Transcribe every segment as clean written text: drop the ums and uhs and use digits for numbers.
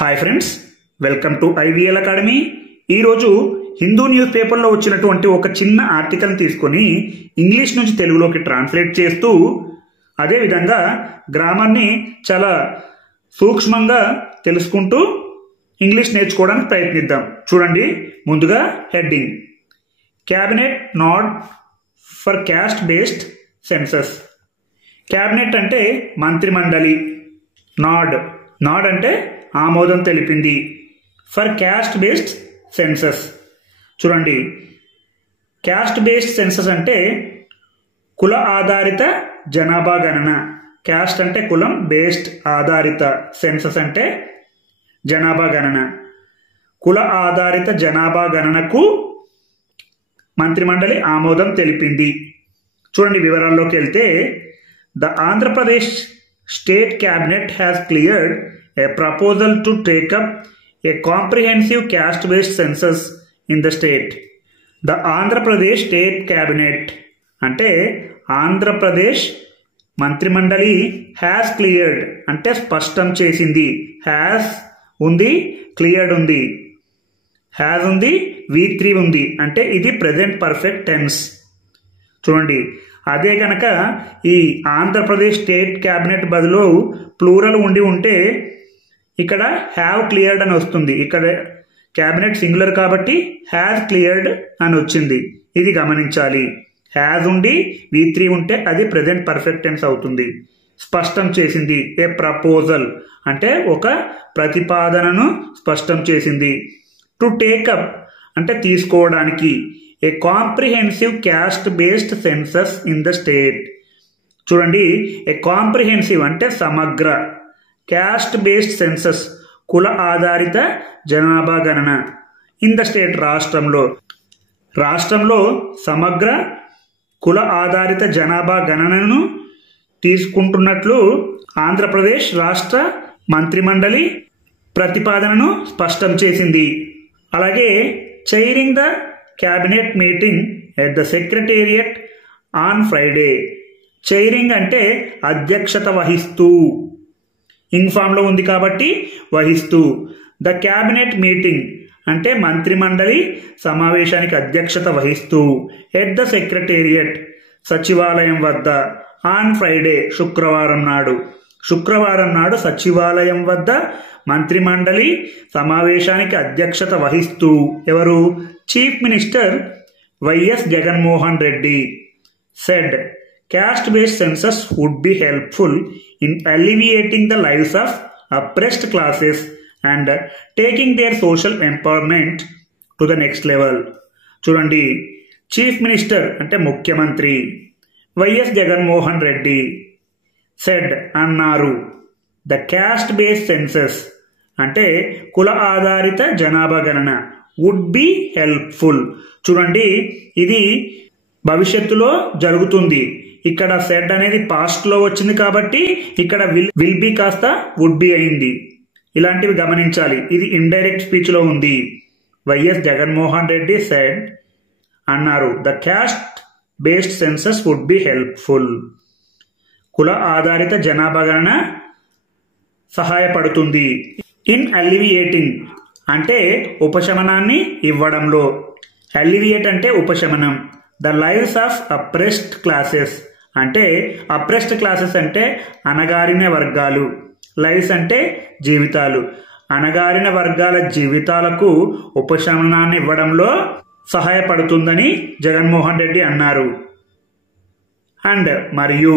Hi friends, welcome to IVL academy. ఈరోజు Hindu news పేపర్లో వచ్చినటువంటి ఒక చిన్న ఆర్టికల్ తీసుకొని ఇంగ్లీష్ నుంచి తెలుగులోకి ట్రాన్స్లేట్ చేస్తూ అదేవిధంగా గ్రామర్ని చాలా సూక్ష్మంగా తెలుసుకుంటూ ఇంగ్లీష్ నేర్చుకోవడానికి ప్రయత్నిద్దాం. చూడండి, ముందుగా heading cabinet nod for caste based census. Cabinet అంటే మంత్రిమండలి, నాడ్ అంటే ఆమోదం తెలిపింది. ఫర్ క్యాస్ట్ బేస్డ్ సెన్సస్, చూడండి, క్యాస్ట్ బేస్డ్ సెన్సస్ అంటే కుల ఆధారిత జనాభా గణన. క్యాస్ట్ అంటే కులం, బేస్డ్ ఆధారిత, సెన్సస్ అంటే జనాభా గణన. కుల ఆధారిత జనాభా గణనకు మంత్రిమండలి ఆమోదం తెలిపింది. చూడండి, వివరాల్లోకి వెళ్తే the Andhra Pradesh state cabinet has cleared a proposal to take up a comprehensive caste-based census in the state. The Andhra Pradesh State Cabinet అంటే ఆంధ్రప్రదేశ్ మంత్రిమండలి హ్యాస్ క్లియర్డ్ అంటే స్పష్టం చేసింది. హ్యాస్ ఉంది, క్లియర్డ్ ఉంది, హ్యాస్ ఉంది, V3 ఉంది, అంటే ఇది ప్రెజెంట్ పర్ఫెక్ట్ టెన్స్. చూడండి, అదే కనుక ఈ ఆంధ్రప్రదేశ్ స్టేట్ క్యాబినెట్ బదులు ప్లూరల్ ఉండి ఉంటే ఇక్కడ హ్యావ్ క్లియర్డ్ అని వస్తుంది. ఇక్కడ క్యాబినెట్ సింగులర్ కాబట్టి హ్యాస్ క్లియర్డ్ అని వచ్చింది. ఇది గమనించాలి. హ్యాస్ ఉండి V3 ఉంటే అది ప్రెజెంట్ పర్ఫెక్ట్ టెన్స్ అవుతుంది. స్పష్టం చేసింది. ఏ ప్రపోజల్ అంటే ఒక ప్రతిపాదనను స్పష్టం చేసింది. టు టేకప్ అంటే తీసుకోవడానికి. A comprehensive caste based census in the state. చూడండి, ఏ కాంప్రిహెన్సివ్ అంటే సమగ్ర, క్యాస్ట్ బేస్డ్ సెన్సస్ కుల ఆధారిత జనాభా గణన ఇన్ ద స్టేట్ రాష్ట్రంలో సమగ్ర కుల ఆధారిత జనాభా గణనను తీసుకుంటున్నట్లు ఆంధ్రప్రదేశ్ రాష్ట్ర మంత్రిమండలి ప్రతిపాదనను స్పష్టం చేసింది. అలాగే చైరింగ్ the cabinet meeting at the secretariat on Friday. చైరింగ్ అంటే అధ్యక్షత వహిస్తూ, ఇంగ్ ఫామ్లో ఉంది కాబట్టి వహిస్తూ. ద క్యాబినెట్ మీటింగ్ అంటే మంత్రిమండలి సమావేశానికి అధ్యక్షత వహిస్తూ. ఎట్ ద సెక్రటేరియట్ సచివాలయం వద్ద. ఆన్ ఫ్రైడే శుక్రవారం నాడు సచివాలయం వద్ద మంత్రిమండలి సమావేశానికి అధ్యక్షత వహిస్తూ ఎవరు? Chief minister YS Jaganmohan Reddy said caste-based census would be helpful in alleviating the lives of oppressed classes and taking their social empowerment to the next level. చూడండి, చీఫ్ మినిస్టర్ అంటే ముఖ్యమంత్రి వైఎస్ జగన్మోహన్ రెడ్డి సెడ్ అన్నారు. ద క్యాస్ట్ బేస్డ్ సెన్సస్ అంటే కుల ఆధారిత జనాభా గణన would be helpful. చూడండి, ఇది భవిష్యత్తులో జరుగుతుంది. ఇక్కడ సెడ్ అనేది పాస్ట్ లో వచ్చింది కాబట్టి ఇక్కడ విల్ బి కాస్త వుడ్ బి అయింది. ఇలాంటివి గమనించాలి. ఇది ఇండైరెక్ట్ స్పీచ్ లో ఉంది. వైఎస్ జగన్మోహన్ రెడ్డి సెడ్ అన్నారు, the caste based census would be helpful. కుల ఆధారిత జనాభా గణన సహాయపడుతుంది. ఇన్ అలివియేటింగ్ అంటే ఉపశమనాన్ని ఇవ్వడంలో. అలివియేట్ అంటే ఉపశమనం. The lives of oppressed classes అంటే అప్రెస్డ్ క్లాసెస్ అంటే అణగారిన వర్గాలు. లైవ్స్ అంటే జీవితాలు. అణగారిన వర్గాల జీవితాలకు ఉపశమనాన్ని ఇవ్వడంలో సహాయపడుతుందని జగన్మోహన్ రెడ్డి అన్నారు. అండ్ మరియు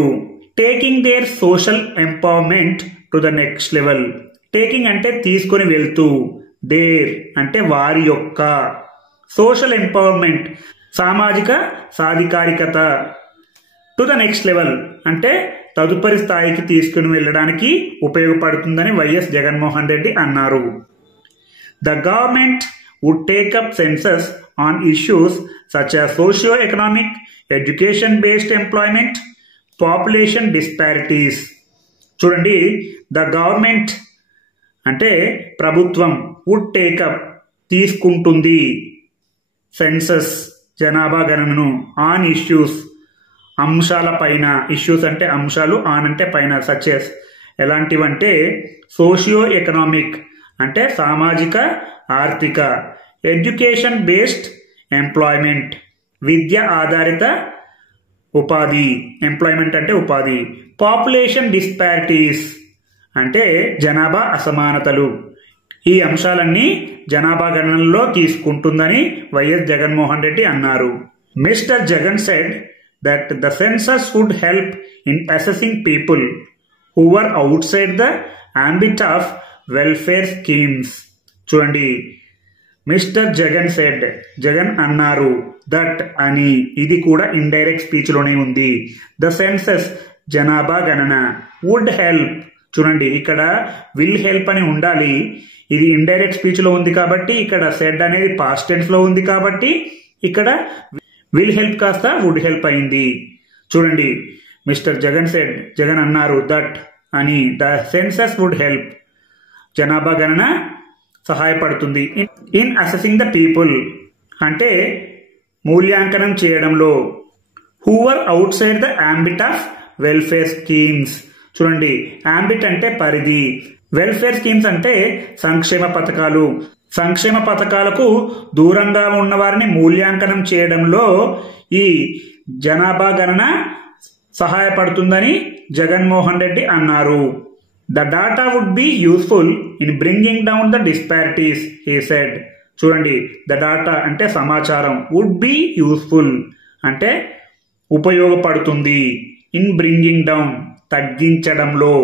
taking there social empowerment to the next level. Taking అంటే తీసుకొని వెళ్తూ, దేర్ అంటే వారి యొక్క, సోషల్ ఎంపవర్మెంట్ సామాజిక సాధికారికత, టు ద నెక్స్ట్ లెవెల్ అంటే తదుపరి స్థాయికి తీసుకుని వెళ్ళడానికి ఉపయోగపడుతుందని వైఎస్ జగన్మోహన్ రెడ్డి అన్నారు. The government would take up census on issues such as socio economic, education based employment, population disparities. చూడండి, ద గవర్నమెంట్ అంటే ప్రభుత్వం, వుడ్ టేకప్ తీసుకుంటుంది, సెన్సస్ జనాభా గణనను, ఆన్ ఇష్యూస్ అంశాల పైన. ఇష్యూస్ అంటే అంశాలు, ఆన్ అంటే పైన. సచెస్ ఎలాంటివంటే సోషియో ఎకనామిక్ అంటే సామాజిక ఆర్థిక. ఎడ్యుకేషన్ బేస్డ్ ఎంప్లాయ్మెంట్ విద్య ఆధారిత ఉపాధి. ఎంప్లాయ్మెంట్ అంటే ఉపాధి. పాపులేషన్ డిస్పారిటీస్ అంటే జనాభా అసమానతలు. ఈ అంశాలన్నీ జనాభా గణనలో తీసుకుంటుందని వైఎస్ జగన్మోహన్ రెడ్డి అన్నారు. Mister Jagan said that the census would help in assessing people who were outside the ambit of welfare schemes. చూడండి, మిస్టర్ జగన్ సెడ్, జగన్ అన్నారు, దట్ అని, ఇది కూడా ఇండైరెక్ట్ స్పీచ్ లోనే ఉంది. ద సెన్సస్ జనాభా గణన, వుడ్ హెల్ప్, చూడండి ఇక్కడ విల్ హెల్ప్ అని ఉండాలి, ఇది ఇండైరెక్ట్ స్పీచ్ లో ఉంది కాబట్టి ఇక్కడ సెడ్ అనేది పాస్ట్ టెన్స్ లో ఉంది కాబట్టి ఇక్కడ విల్ హెల్ప్ కాస్త వుడ్ హెల్ప్ అయింది. చూడండి, మిస్టర్ జగన్ సెడ్, జగన్ అన్నారు, దట్ అని, ద సెన్సస్ వుడ్ హెల్ప్, జనాభా గణన సహాయపడుతుంది. ఇన్ అసెసింగ్ ద పీపుల్ అంటే మూల్యాంకనం చేయడంలో. Who were outside the ambit of welfare schemes. చూడండి, అంబిట్ అంటే పరిధి, వెల్ఫేర్ స్కీమ్స్ అంటే సంక్షేమ పథకాలు. సంక్షేమ పథకాలకు దూరంగా ఉన్న వారిని మూల్యాంకనం చేయడంలో ఈ జనాభా గణన సహాయపడుతుందని జగన్మోహన్ రెడ్డి అన్నారు. The data would be useful in bringing down the disparities, he said. చూడండి, ద డాటా అంటే సమాచారం, వుడ్ బి యూస్ఫుల్ అంటే ఉపయోగపడుతుంది, ఇన్ బ్రింగింగ్ డౌన్ తగ్గించడంలో,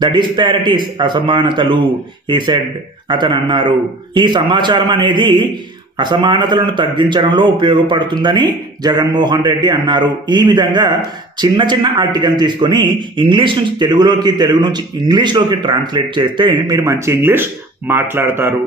ద డిస్పారిటీస్ అసమానతలు, హీ సెడ్ అతను అన్నారు. ఈ సమాచారం అనేది అసమానతలను తగ్గించడంలో ఉపయోగపడుతుందని జగన్మోహన్ రెడ్డి అన్నారు. ఈ విధంగా చిన్న చిన్న ఆర్టికల్ తీసుకొని ఇంగ్లీష్ నుంచి తెలుగులోకి, తెలుగు నుంచి ఇంగ్లీష్లోకి ట్రాన్స్లేట్ చేస్తే మీరు మంచి ఇంగ్లీష్ మాట్లాడతారు.